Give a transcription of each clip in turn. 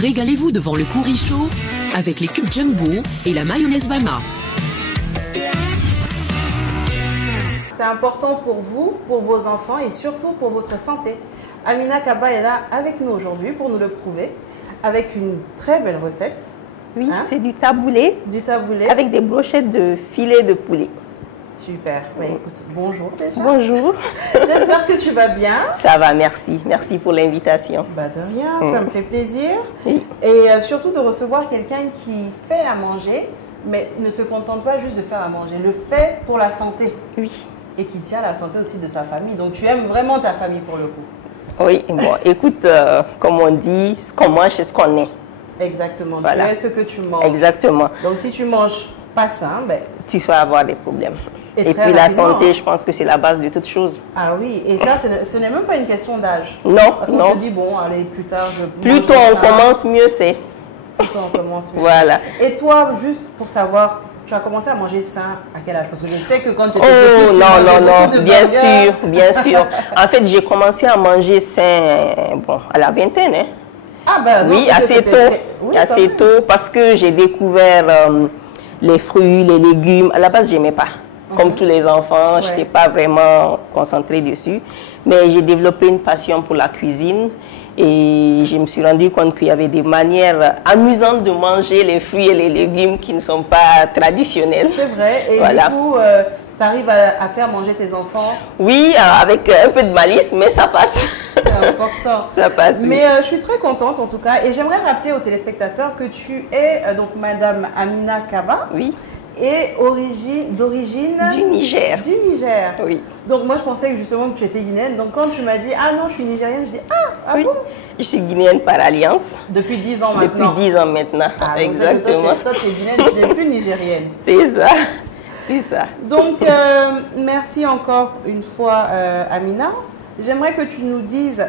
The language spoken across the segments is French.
Régalez-vous devant le curry chaud avec les cubes jumbo et la mayonnaise Bama. C'est important pour vous, pour vos enfants et surtout pour votre santé. Amina Kaba est là avec nous aujourd'hui pour nous le prouver avec une très belle recette. Oui, c'est du taboulé. Du taboulé. Avec des brochettes de filet de poulet. Super. Ouais, écoute, bonjour déjà. Bonjour. J'espère que tu vas bien. Ça va, merci. Merci pour l'invitation. Bah de rien, ça me fait plaisir. Oui. Et surtout de recevoir quelqu'un qui fait à manger, mais ne se contente pas juste de faire à manger, le fait pour la santé. Oui. Et qui tient à la santé aussi de sa famille. Donc tu aimes vraiment ta famille pour le coup. Oui, bon, écoute, comme on dit, ce qu'on mange, c'est ce qu'on est. Exactement, voilà. Tu es ce que tu manges. Exactement. Donc si tu manges pas sain, ben, tu vas avoir des problèmes. Et puis la rapidement. santé, je pense que c'est la base de toute chose. Ah oui, et ça, ce n'est même pas une question d'âge. Non, parce qu'on se dit, bon, allez, plus tard, plus tôt on commence, mieux c'est. Plus tôt on commence, mieux. Voilà. Et toi, juste pour savoir, tu as commencé à manger sain à quel âge? Parce que je sais que quand tu étais petite, tu mangeais beaucoup de bien burgers. sûr, bien sûr. En fait, j'ai commencé à manger sain, bon, à la vingtaine, hein. Ah ben non, oui, assez tôt, oui, assez tôt, parce que j'ai découvert les fruits, les légumes. À la base, j'aimais pas. Comme tous les enfants, je n'étais pas vraiment concentrée dessus. Mais j'ai développé une passion pour la cuisine et je me suis rendu compte qu'il y avait des manières amusantes de manger les fruits et les légumes qui ne sont pas traditionnels. C'est vrai. Et voilà. Du coup, tu arrives à faire manger tes enfants? Oui, avec un peu de malice, mais ça passe. C'est important. Ça passe. Mais je suis très contente en tout cas. Et j'aimerais rappeler aux téléspectateurs que tu es donc Madame Amina Kaba. Oui. Et d'origine du Niger. Du Niger. Oui. Donc moi je pensais justement que tu étais guinéenne. Donc quand tu m'as dit ah non je suis nigérienne, je dis ah oui. Bon. Je suis guinéenne par alliance. Depuis 10 ans maintenant. Depuis 10 ans maintenant. Ah, exactement. Toi tu es guinéenne, tu n'es plus nigérienne. C'est ça. C'est ça. Donc merci encore une fois Amina. J'aimerais que tu nous dises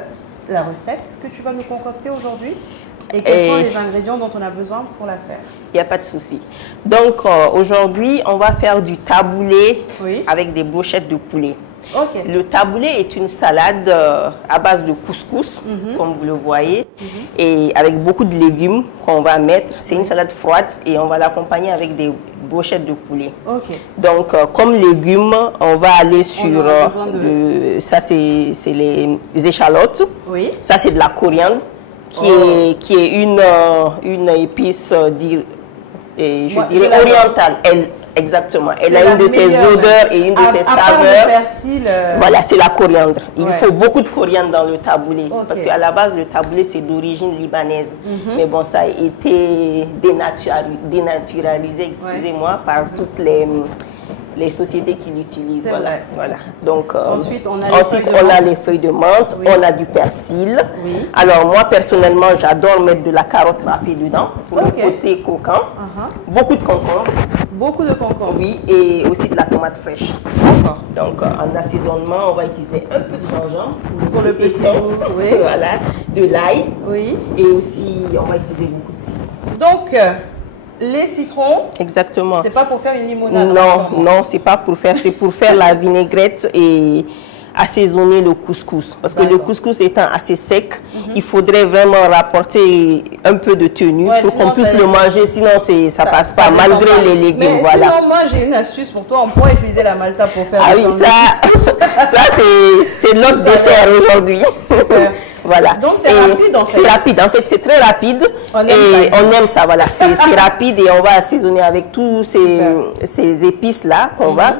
la recette que tu vas nous concocter aujourd'hui. Et quels sont les ingrédients dont on a besoin pour la faire? Il n'y a pas de souci. Donc, aujourd'hui, on va faire du taboulé avec des brochettes de poulet. Okay. Le taboulé est une salade à base de couscous, comme vous le voyez, et avec beaucoup de légumes qu'on va mettre. C'est une salade froide et on va l'accompagner avec des brochettes de poulet. Okay. Donc, comme légumes, on va aller sur... ça, c'est les échalotes. Oui. Ça, c'est de la coriandre. Qui est une épice, je dirais, orientale. Exactement. Elle a une de ses odeurs et une de ses saveurs. Le persil, voilà, c'est la coriandre. Il faut beaucoup de coriandre dans le taboulé. Parce qu'à la base, le taboulé, c'est d'origine libanaise. Mais bon, ça a été dénaturalisé, excusez-moi, par toutes les sociétés qui l'utilisent. Voilà. Donc, ensuite, on a les feuilles de menthe, on a du persil. Alors, moi, personnellement, j'adore mettre de la carotte râpée dedans pour le côté croquant. Beaucoup de concombre. Beaucoup de concombre. Oui, et aussi de la tomate fraîche. D'accord. Donc, en assaisonnement, on va utiliser un peu de gingembre pour le petit goût. Voilà, de l'ail. Oui. Et aussi, on va utiliser beaucoup de citron. Donc, les citrons, exactement. C'est pas pour faire une limonade. Non, c'est pas pour faire, c'est pour faire la vinaigrette et assaisonner le couscous. Parce que le couscous étant assez sec, il faudrait vraiment rapporter un peu de tenue pour qu'on puisse le manger, sinon ça passe pas, malgré les légumes. Mais sinon, moi j'ai une astuce pour toi, on pourrait utiliser la malta pour faire oui, ça c'est notre dessert aujourd'hui. Super. Voilà. Donc c'est rapide en fait. C'est rapide, en fait c'est très rapide. On aime ça, voilà. C'est rapide et on va assaisonner avec tous ces épices là qu'on va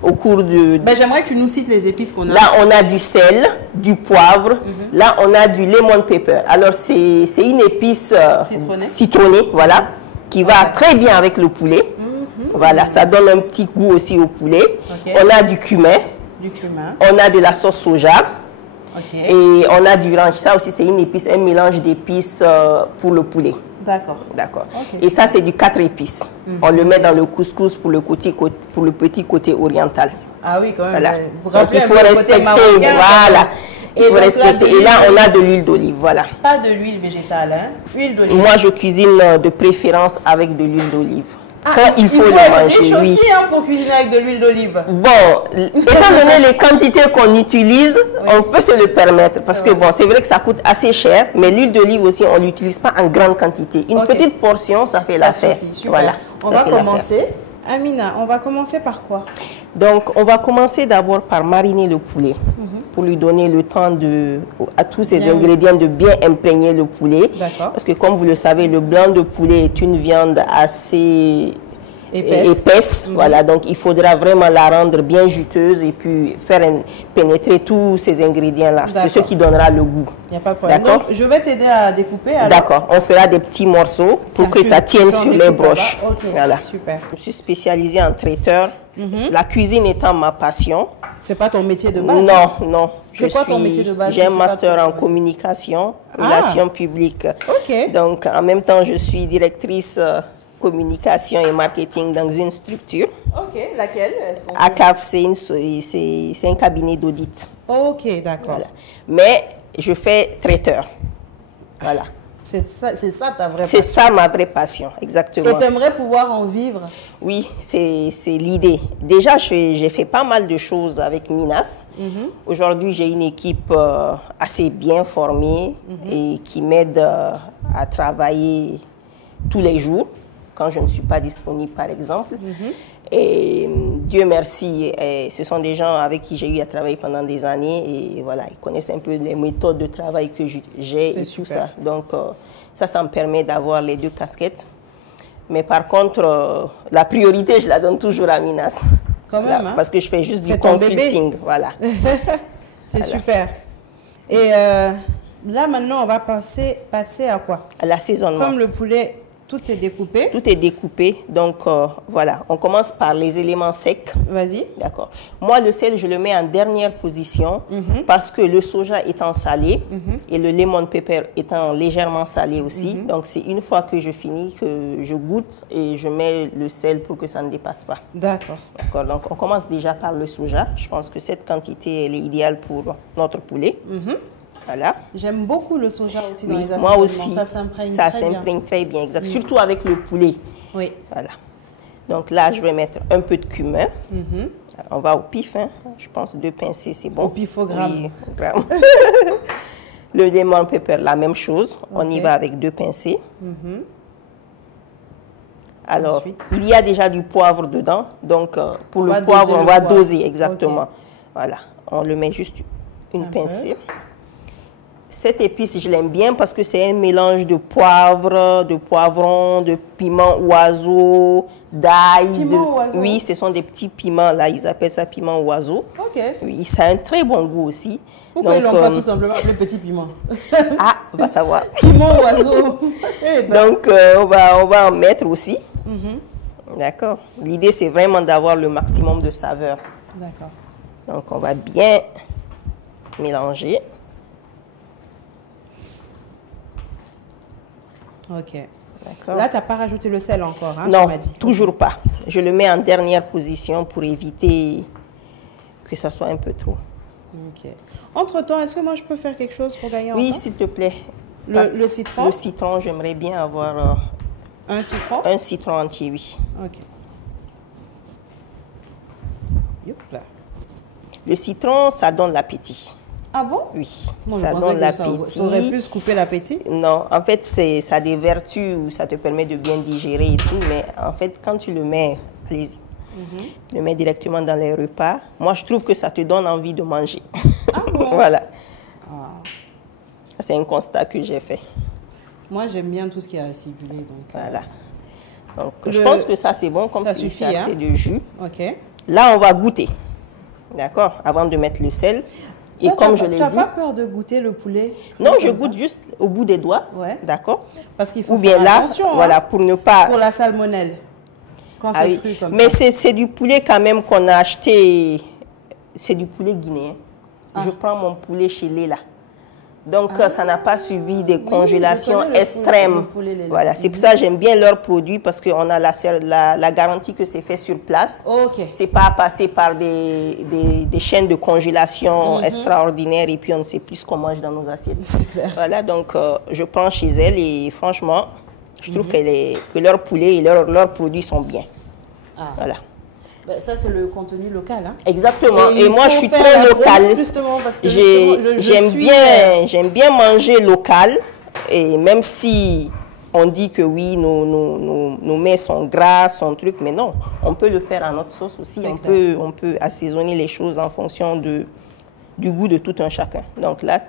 au cours de... J'aimerais que tu nous cites les épices qu'on a. Là on a du sel, du poivre, là on a du lemon pepper. Alors c'est une épice citronnée, voilà, qui va très bien avec le poulet. Voilà, ça donne un petit goût aussi au poulet. On a du cumin. On a de la sauce soja. Et on a du ranch. Ça aussi, c'est une épice, un mélange d'épices pour le poulet. D'accord. Et ça, c'est du 4 épices. On le met dans le couscous pour le petit côté oriental. Ah oui, quand même. Voilà. Donc, il faut respecter. Voilà. Il faut respecter. Et là, on a de l'huile d'olive. Voilà. Pas de l'huile végétale, hein? Huile d'olive. Moi, je cuisine de préférence avec de l'huile d'olive. quand il faut le manger, oui. Aussi, hein, pour cuisiner avec de l'huile d'olive. Bon, étant donné les quantités qu'on utilise, on peut se le permettre. Parce que bon, c'est vrai que ça coûte assez cher, mais l'huile d'olive aussi, on ne l'utilise pas en grande quantité. Une petite portion, ça fait l'affaire. Voilà. On va commencer. Amina, on va commencer par quoi? Donc, on va commencer d'abord par mariner le poulet pour lui donner le temps à tous ces ingrédients de bien imprégner le poulet. Parce que comme vous le savez, le blanc de poulet est une viande assez épaisse. Voilà, donc il faudra vraiment la rendre bien juteuse et puis faire pénétrer tous ces ingrédients-là. C'est ce qui donnera le goût. Il n'y a pas de problème. Donc, je vais t'aider à découper. D'accord, on fera des petits morceaux pour que ça tienne sur les broches. Voilà. Super. Je suis spécialisée en traiteur. La cuisine étant ma passion. C'est pas ton métier de base? Non, non. C'est quoi ton métier de base? J'ai un master en communication, relations publiques. Donc, en même temps, je suis directrice communication et marketing dans une structure. Laquelle? ACAF, c'est un cabinet d'audit. D'accord. Voilà. Mais je fais traiteur. Voilà. C'est ça ta vraie passion? C'est ça ma vraie passion, exactement. Et tu aimerais pouvoir en vivre? Oui, c'est l'idée. Déjà, j'ai fait pas mal de choses avec Minas. Aujourd'hui, j'ai une équipe assez bien formée et qui m'aide à travailler tous les jours, quand je ne suis pas disponible, par exemple. Et Dieu merci, ce sont des gens avec qui j'ai eu à travailler pendant des années et voilà, ils connaissent un peu les méthodes de travail que j'ai et tout ça. Donc ça me permet d'avoir les deux casquettes. Mais par contre, la priorité, je la donne toujours à Minas. Quand même, hein? Parce que je fais juste du consulting. Voilà. C'est super. Et là, maintenant, on va passer à quoi? À l'assaisonnement. Comme le poulet, tout est découpé. Tout est découpé. Donc, voilà. On commence par les éléments secs. Vas-y. D'accord. Moi, le sel, je le mets en dernière position parce que le soja étant salé et le lemon pepper étant légèrement salé aussi. Donc, c'est une fois que je finis que je goûte et je mets le sel pour que ça ne dépasse pas. D'accord. D'accord. Donc, on commence déjà par le soja. Je pense que cette quantité, elle est idéale pour notre poulet. Voilà. J'aime beaucoup le soja aussi dans les assaisonnements. Moi aussi. Ça s'imprègne très bien, exact. Surtout avec le poulet. Oui. Voilà. Donc là, je vais mettre un peu de cumin. On va au pif, hein. Je pense 2 pincées, c'est bon. Au pif au gramme. Oui, au gramme. Le lemon pepper, la même chose. On y va avec 2 pincées. Alors, ensuite, il y a déjà du poivre dedans. Donc, pour le poivre, on va doser exactement. Voilà. On le met juste une pincée. Cette épice, je l'aime bien parce que c'est un mélange de poivre, de poivron, de piment oiseau, d'ail. Piment oiseau? Oui, ce sont des petits piments, là, ils appellent ça piment oiseau. Oui, ça a un très bon goût aussi. Pourquoi ils l'ont pas tout simplement appelé petit piment? Ah, on va savoir. Piment oiseau. Donc, on va en mettre aussi. D'accord. L'idée, c'est vraiment d'avoir le maximum de saveur. D'accord. Donc, on va bien mélanger. Là, tu n'as pas rajouté le sel encore, hein? Non, toujours pas. Je le mets en dernière position pour éviter que ça soit un peu trop. Entre-temps, est-ce que moi, je peux faire quelque chose pour gagner en temps? Oui, s'il te plaît. Le citron? Le citron, j'aimerais bien avoir... un citron? Un citron entier, oui. Le citron, ça donne l'appétit. Ah bon? Oui, ça donne l'appétit. Ça aurait pu se couper l'appétit? Non, en fait, ça a des vertus où ça te permet de bien digérer et tout, mais en fait, quand tu le mets, allez-y, le mets directement dans les repas, moi, je trouve que ça te donne envie de manger. Ah bon? Voilà. C'est un constat que j'ai fait. Moi, j'aime bien tout ce qui est acidulé. Donc, voilà. Donc, je pense que ça, c'est bon, comme ça suffit, c'est assez de jus. Là, on va goûter. D'accord? Avant de mettre le sel. Et comme je l'ai dit... Tu n'as pas peur de goûter le poulet? Non, je goûte juste au bout des doigts. D'accord? Parce qu'il faut Ou bien faire attention, voilà, pour ne pas... Pour la salmonelle. Quand c'est cru comme mais ça. c'est du poulet quand même qu'on a acheté. C'est du poulet guinéen. Je prends mon poulet chez Léla. Donc, ça n'a pas subi des congélations extrêmes. Voilà, c'est pour ça que j'aime bien leurs produits parce qu'on a la garantie que c'est fait sur place. C'est pas passé par des chaînes de congélation extraordinaires et puis on ne sait plus ce qu'on mange dans nos assiettes. C'est clair. Voilà, donc je prends chez elle et franchement, Je trouve que leurs poulets et leurs produits sont bien. Ah. Voilà. Ben, ça, c'est le contenu local. Hein? Exactement. Et moi, je suis très locale. Justement, parce que j'aime bien manger local. Et même si on dit que oui, nos mets sont gras, son truc, mais non, on peut le faire à notre sauce aussi. On peut assaisonner les choses en fonction du goût de tout un chacun. Donc là,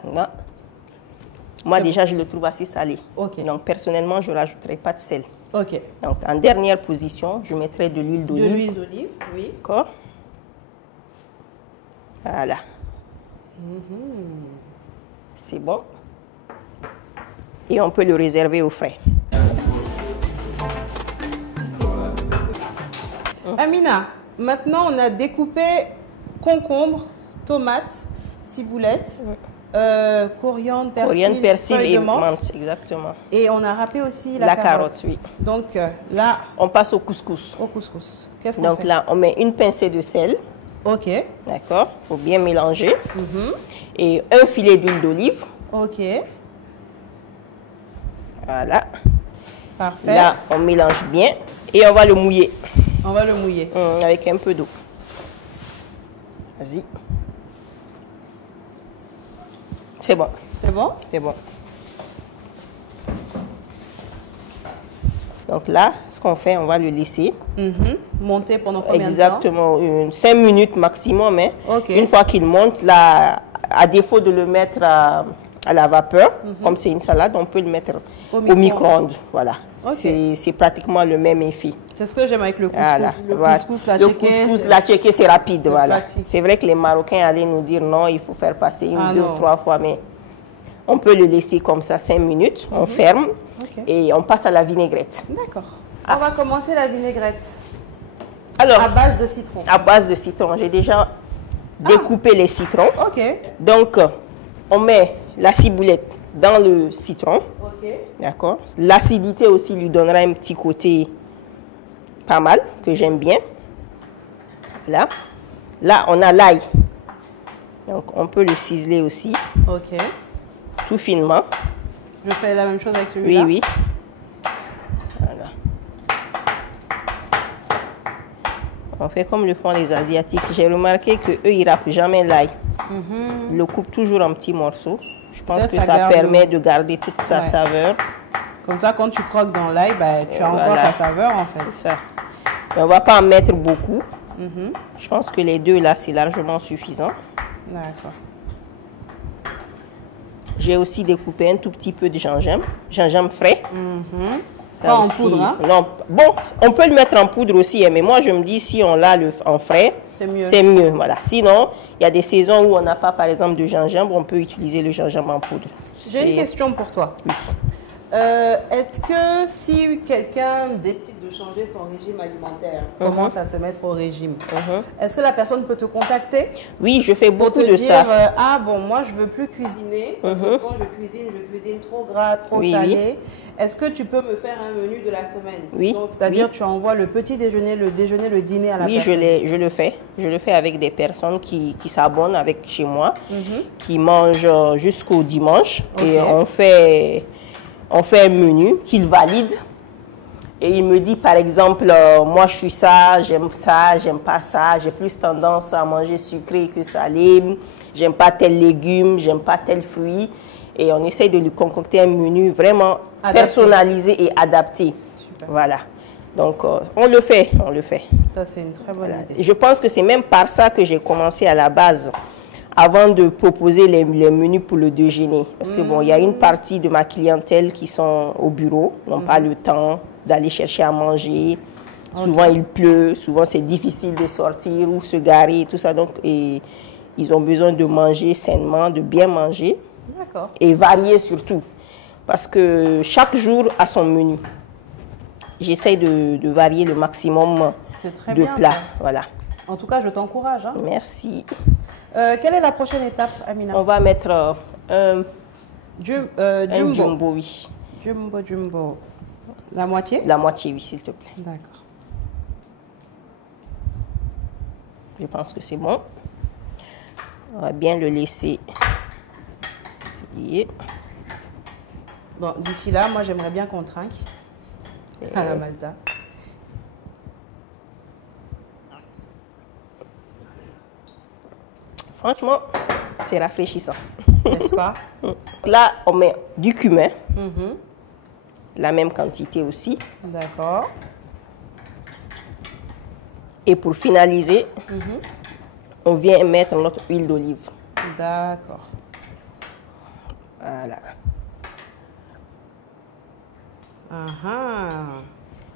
moi déjà, je le trouve assez salé. Okay. Donc personnellement, je ne rajouterai pas de sel. Ok. Donc en dernière position, je mettrai de l'huile d'olive. De l'huile d'olive, oui. D'accord. Voilà. C'est bon. Et on peut le réserver au frais. Amina, maintenant on a découpé concombre, tomates, ciboulette, coriandre, persil, feuilles de menthe. Exactement. Et on a râpé aussi la carotte. Oui. Donc là, on passe au couscous. Au couscous. Qu'est-ce qu'on fait? Donc là, on met une pincée de sel. Ok. D'accord. Il faut bien mélanger. Et un filet d'huile d'olive. Ok. Voilà. Parfait. Là, on mélange bien et on va le mouiller. On va le mouiller. Avec un peu d'eau. Vas-y. C'est bon. C'est bon? C'est bon. Donc là, ce qu'on fait, on va le laisser. Monter pendant combien de temps? Exactement, 5 minutes maximum. Hein. Okay. Une fois qu'il monte, là, à défaut de le mettre à la vapeur, comme c'est une salade, on peut le mettre au micro-ondes. Voilà. Okay. C'est pratiquement le même effet. C'est ce que j'aime avec le couscous. Voilà. La tchéké, c'est rapide. Voilà. C'est vrai que les Marocains allaient nous dire non, il faut faire passer une, 2 ou 3 fois, mais on peut le laisser comme ça 5 minutes, on ferme et on passe à la vinaigrette. D'accord. On va commencer la vinaigrette. Alors, à base de citron. À base de citron. J'ai déjà découpé les citrons. Ok. Donc, on met la ciboulette dans le citron. Ok. D'accord. L'acidité aussi lui donnera un petit côté pas mal, que j'aime bien. Là. Là, on a l'ail. Donc, on peut le ciseler aussi. Ok. Tout finement. Je fais la même chose avec celui-là? Oui, oui. Voilà. On fait comme le font les Asiatiques. J'ai remarqué qu'eux, ils ne râpent jamais l'ail. Ils le coupent toujours en petits morceaux. Je pense que ça permet de garder toute sa saveur. Comme ça, quand tu croques dans l'ail, bah, tu as encore sa saveur, en fait. C'est ça. Mais on ne va pas en mettre beaucoup. Je pense que les deux, là, c'est largement suffisant. D'accord. J'ai aussi découpé un tout petit peu de gingembre frais. Pas en poudre, hein? Non, bon, on peut le mettre en poudre aussi, mais moi je me dis si on l'a en frais, c'est mieux. Voilà. Sinon, il y a des saisons où on n'a pas, par exemple, de gingembre, on peut utiliser le gingembre en poudre. J'ai une question pour toi. Oui. Est-ce que si quelqu'un décide de changer son régime alimentaire, commence à se mettre au régime, est-ce que la personne peut te contacter? Oui, je fais beaucoup de ça. Ah bon, moi je veux plus cuisiner parce que quand je cuisine trop gras, trop salé. Oui. Est-ce que tu peux me faire un menu de la semaine? Oui. C'est-à-dire tu envoies le petit déjeuner, le déjeuner, le dîner à la personne? Oui, je le fais. Je le fais avec des personnes qui s'abonnent avec chez moi, qui mangent jusqu'au dimanche. Et on fait un menu qu'il valide et il me dit par exemple, moi je suis ça, j'aime pas ça, j'ai plus tendance à manger sucré que salé, j'aime pas tel légume, j'aime pas tel fruit. Et on essaye de lui concocter un menu vraiment personnalisé et adapté. Super. Voilà. Donc on le fait. Ça c'est une très bonne idée. Je pense que c'est même par ça que j'ai commencé à la base. Avant de proposer les menus pour le déjeuner. Parce que bon, il y a une partie de ma clientèle qui sont au bureau, n'ont pas le temps d'aller chercher à manger. Souvent, il pleut, souvent, c'est difficile de sortir ou se garer et tout ça. Donc, et ils ont besoin de manger sainement, de bien manger. D'accord. Et varier surtout. Parce que chaque jour a son menu. J'essaye de varier le maximum de plats. Voilà. En tout cas, je t'encourage. Hein. Merci. Quelle est la prochaine étape, Amina? On va mettre un jumbo. Oui. Jumbo. La moitié? La moitié, oui, s'il te plaît. D'accord. Je pense que c'est bon. On va bien le laisser. Bon, d'ici là, moi, j'aimerais bien qu'on trinque. à la Malta. Franchement, c'est rafraîchissant. N'est-ce pas? Là, on met du cumin. La même quantité aussi. D'accord. Et pour finaliser, on vient mettre notre huile d'olive. D'accord. Voilà.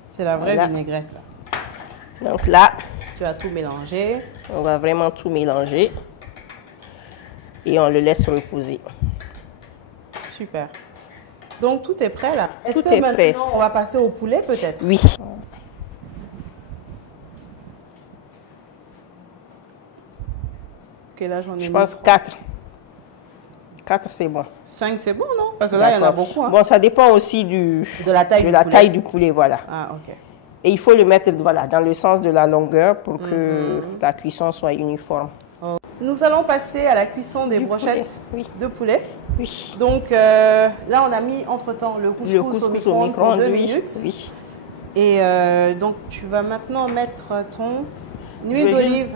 C'est la vraie vinaigrette là. Donc là, tu vas tout mélanger. On va vraiment tout mélanger. Et on le laisse reposer. Super. Donc tout est prêt là. Est-ce que maintenant prêt. On va passer au poulet peut-être? Oui. Ok, là j'en ai Je pense 4. 4 c'est bon. 5 c'est bon, non? Parce que là il y en a beaucoup. Hein. Bon, ça dépend aussi de la taille du poulet, voilà. Ah, ok. Et il faut le mettre voilà, dans le sens de la longueur pour que la cuisson soit uniforme. Oh. Nous allons passer à la cuisson des brochettes de poulet. Oui. Donc là, on a mis entre-temps le couscous au micro-ondes pour 2 minutes. Oui. Et donc, tu vas maintenant mettre ton huile d'olive.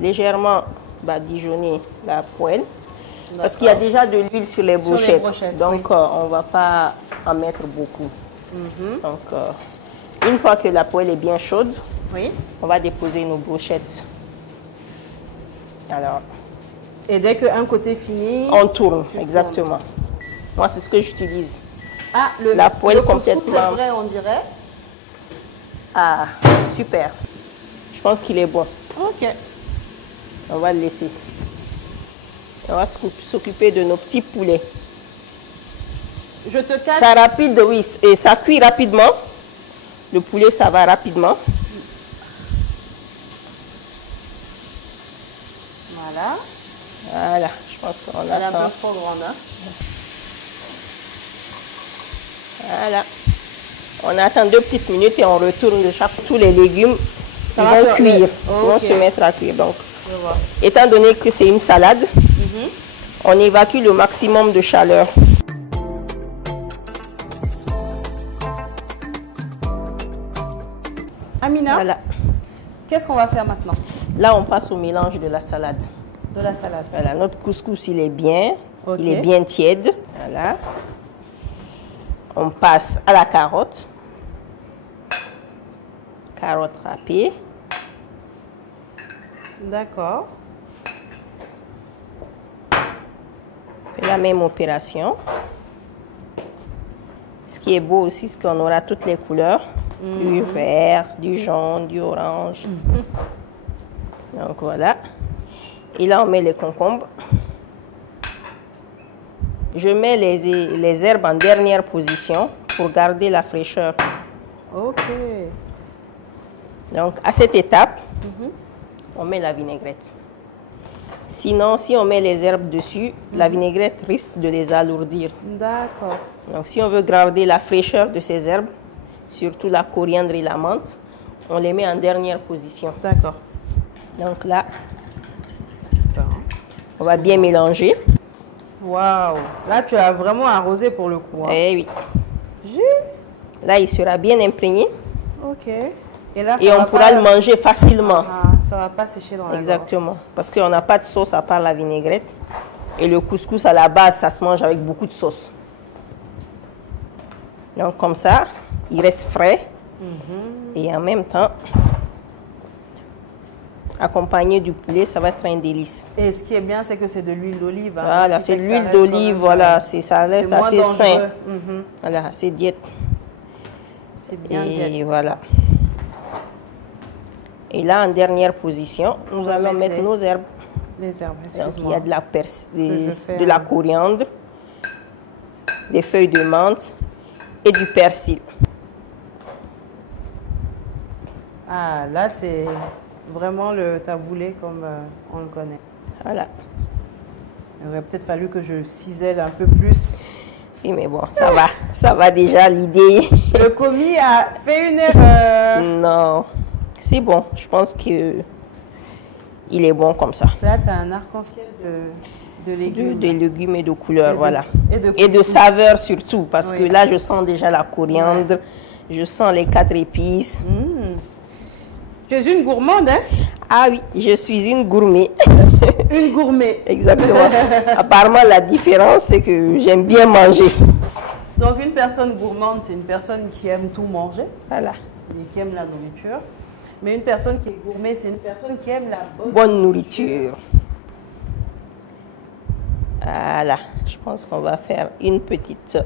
Légèrement badigeonner la poêle. Parce qu'il y a déjà de l'huile sur les brochettes. Donc, on ne va pas en mettre beaucoup. Donc, une fois que la poêle est bien chaude, on va déposer nos brochettes. Alors, et dès qu'un côté est fini, on tourne, exactement. Moi, c'est ce que j'utilise. Ah, la poêle complètement. C'est vrai, on dirait. Ah, super. Je pense qu'il est bon. Ok. On va le laisser. On va s'occuper de nos petits poulets. Je te casse. Ça rapide, oui, et ça cuit rapidement. Le poulet, ça va rapidement. Voilà. Voilà, je pense qu'on attend. Elle est un peu trop grande, hein? Voilà. On attend 2 petites minutes et on retourne tous les légumes. Ils vont cuire, ils vont se mettre à cuire. Donc, étant donné que c'est une salade, on évacue le maximum de chaleur. Amina, voilà. Qu'est-ce qu'on va faire maintenant? Là, on passe au mélange de la salade. De la salade. Voilà, notre couscous, il est bien tiède. Voilà. On passe à la carotte. Carotte râpée. D'accord. La même opération. Ce qui est beau aussi, c'est qu'on aura toutes les couleurs. Du vert, du jaune, du orange. Donc voilà. Et là, on met les concombres. Je mets les herbes en dernière position pour garder la fraîcheur. Ok. Donc, à cette étape, on met la vinaigrette. Sinon, si on met les herbes dessus, la vinaigrette risque de les alourdir. D'accord. Donc, si on veut garder la fraîcheur de ces herbes, surtout la coriandre et la menthe, on les met en dernière position. D'accord. Donc là, on va bien mélanger. Waouh! Là, tu as vraiment arrosé pour le coup. Hein. Eh oui. Là, il sera bien imprégné. Ok. Et là, et on pourra le manger facilement. Ah, ça ne va pas sécher dans la Exactement. Parce qu'on n'a pas de sauce à part la vinaigrette. Et le couscous, à la base, ça se mange avec beaucoup de sauce. Donc, comme ça, il reste frais. Et en même temps, accompagné du poulet, ça va être un délice. Et ce qui est bien, c'est que c'est de l'huile d'olive. Hein, voilà, c'est de l'huile d'olive, voilà, ça reste assez sain. Voilà, c'est diète. C'est bien diète. Et voilà. Et là, en dernière position, nous allons mettre nos herbes. Les herbes, excuse-moi. Donc, il y a de la coriandre, des feuilles de menthe et du persil. Ah, là, c'est vraiment le taboulé comme on le connaît. Voilà. Il aurait peut-être fallu que je cisèle un peu plus. Oui, mais bon, ça va déjà l'idée. Le commis a fait une erreur. Non, c'est bon. Je pense que il est bon comme ça. Là, tu as un arc-en-ciel de légumes et de couleurs, voilà. Et de saveurs surtout, parce que là, je sens déjà la coriandre, je sens les 4 épices. Tu es une gourmande, hein? Ah oui, je suis une gourmet. Une gourmet. Exactement. Apparemment, la différence, c'est que j'aime bien manger. Donc, une personne gourmande, c'est une personne qui aime tout manger. Voilà. Et qui aime la nourriture. Mais une personne qui est gourmet, c'est une personne qui aime la bonne nourriture. Voilà. Je pense qu'on va faire une petite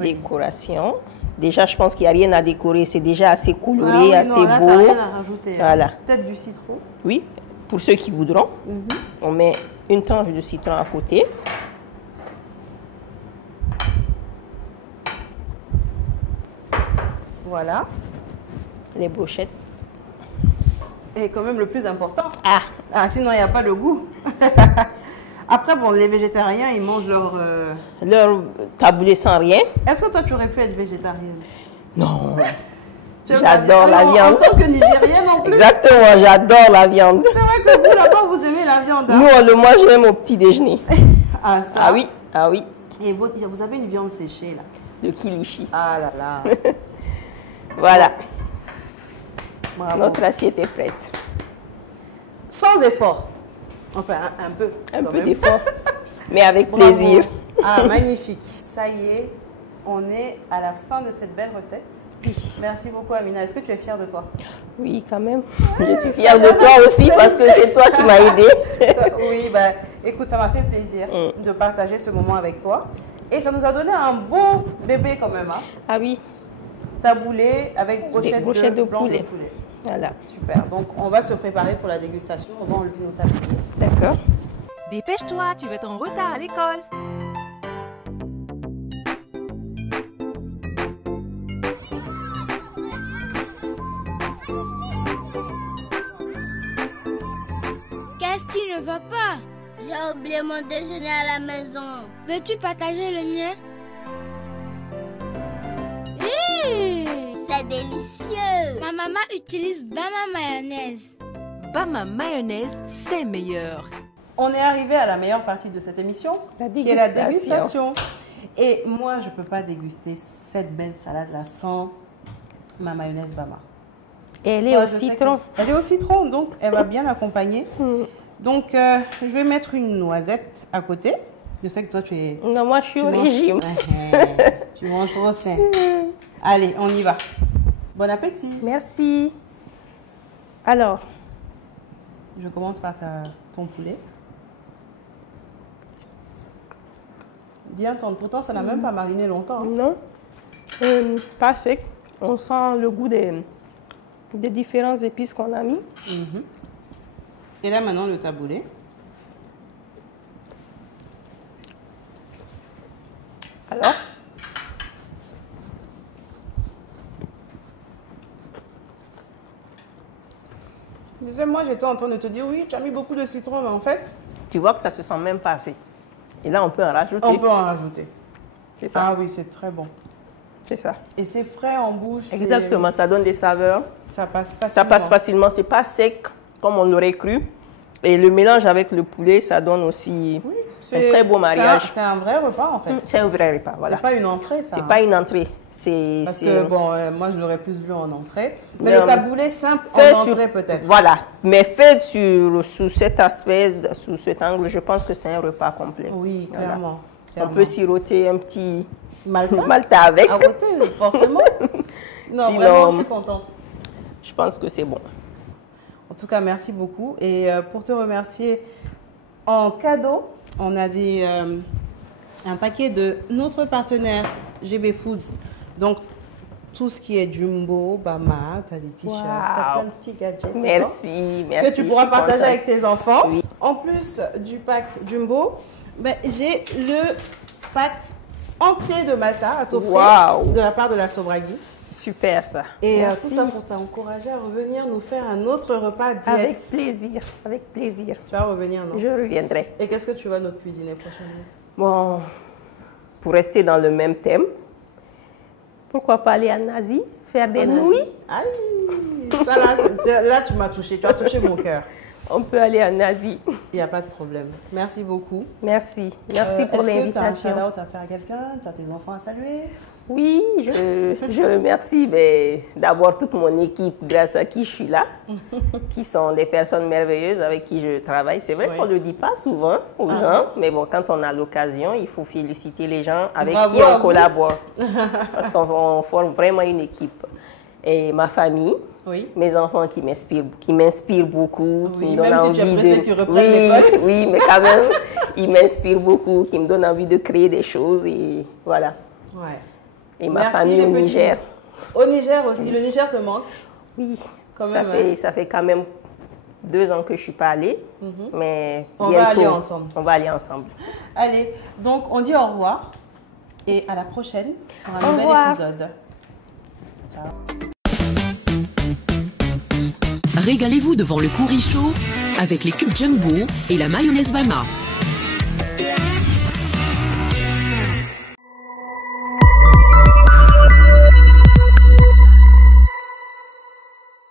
décoration. Déjà, je pense qu'il n'y a rien à décorer. C'est déjà assez coloré, assez beau. T'as rien à rajouter. Voilà. Peut-être du citron. Oui, pour ceux qui voudront. On met une tranche de citron à côté. Voilà. Les brochettes. Et quand même le plus important. Ah, sinon il n'y a pas de goût. Après, bon, les végétariens, ils mangent leur taboulé sans rien. Est-ce que toi, tu aurais pu être végétarienne? Non. J'adore la viande. En tant que Nigérienne en plus. Exactement, j'adore la viande. C'est vrai que vous, là-bas, vous aimez la viande. Nous, on le mange même au petit déjeuner. Ah, ça? Ah oui, ah oui. Et vous avez une viande séchée, là? De kilichi. Ah là là. Voilà. Bravo. Notre assiette est prête. Sans effort. Enfin, un peu. Un peu d'effort. Mais avec plaisir. Ah, magnifique. Ça y est, on est à la fin de cette belle recette. Oui. Merci beaucoup, Amina. Est-ce que tu es fière de toi? Oui, quand même. Je suis fière de toi aussi parce que c'est toi qui m'as aidée. Oui, bah, écoute, ça m'a fait plaisir de partager ce moment avec toi. Et ça nous a donné un bon bébé quand même. Hein? Ah oui. Taboulé avec brochette de poulet. Voilà. Super. Donc, on va se préparer pour la dégustation. On va enlever nos taboulés. D'accord. Dépêche-toi, tu vas être en retard à l'école. Qu'est-ce qui ne va pas? J'ai oublié mon déjeuner à la maison. Veux-tu partager le mien? C'est délicieux. Ma maman utilise Bama mayonnaise. Bama mayonnaise, c'est meilleur. On est arrivé à la meilleure partie de cette émission, qui est la dégustation. Et moi, je ne peux pas déguster cette belle salade-là sans ma mayonnaise Bama. Et elle est au citron. Elle est au citron, donc elle va bien accompagner. Donc, je vais mettre une noisette à côté. Je sais que toi, tu es... Non, moi, je suis au régime. Tu manges trop sain. Allez, on y va. Bon appétit. Merci. Alors, je commence par ton poulet. Bien tendre. Pourtant, ça n'a même pas mariné longtemps. Non, pas sec. On sent le goût des différentes épices qu'on a mis. Et là, maintenant, le taboulé. Alors, moi, j'étais en train de te dire, oui, tu as mis beaucoup de citron, mais en fait... Tu vois que ça ne se sent même pas assez. Et là, on peut en rajouter. On peut en rajouter. C'est ça. Ah oui, c'est très bon. C'est ça. Et c'est frais en bouche. Exactement, ça donne des saveurs. Ça passe facilement. Ça passe facilement. C'est pas sec comme on l'aurait cru. Et le mélange avec le poulet, ça donne aussi un très beau mariage. C'est un vrai repas, en fait. C'est un vrai repas, voilà. C'est pas une entrée, ça. C'est pas une entrée. Parce que, bon, moi, je l'aurais plus vu en entrée. Mais le taboulé simple en entrée, peut-être. Voilà. Mais fait sous cet aspect, sous cet angle, je pense que c'est un repas complet. Oui, clairement. On peut siroter un petit Malta avec. À côté, forcément. Non, sinon, vraiment, je suis contente. Je pense que c'est bon. En tout cas, merci beaucoup. Et pour te remercier, en cadeau, on a un paquet de notre partenaire GB Foods. Donc, tout ce qui est Jumbo, Bama, tu as des t-shirts, tu as plein de petits gadgets. Merci. Que tu pourras partager avec tes enfants. Oui. En plus du pack Jumbo, ben, j'ai le pack entier de Malta à t'offrir de la part de la Sobragui. Super ça. Et tout ça pour t'encourager à revenir nous faire un autre repas diète. Avec plaisir, avec plaisir. Tu vas revenir, non? Je reviendrai. Et qu'est-ce que tu vas nous cuisiner prochainement? Bon, pour rester dans le même thème, pourquoi pas aller en Asie, faire des nouilles? Aïe, ça là tu m'as touché, tu as touché mon cœur. on peut aller en Asie. Il n'y a pas de problème. Merci beaucoup. Merci. Merci pour l'invitation. Est-ce que tu as un shout-out à faire à quelqu'un? Tu as tes enfants à saluer? Oui, je remercie d'abord toute mon équipe grâce à qui je suis là, qui sont des personnes merveilleuses avec qui je travaille. C'est vrai qu'on ne le dit pas souvent aux gens, mais bon, quand on a l'occasion, il faut féliciter les gens avec qui on collabore. Parce qu'on forme vraiment une équipe. Et ma famille, mes enfants qui m'inspirent beaucoup, qui me donnent envie de... Oui, mais quand même, ils m'inspirent beaucoup, qui me donnent envie de créer des choses et voilà. Ouais. Et ma famille au Niger. Au Niger aussi, le Niger te manque? Oui, quand même, ça fait quand même 2 ans que je ne suis pas allée, mais on va aller ensemble. On va aller ensemble. Allez, donc on dit au revoir et à la prochaine pour un nouvel épisode. Ciao. Régalez-vous devant le Kouri Show avec les cubes Jumbo et la mayonnaise Bama.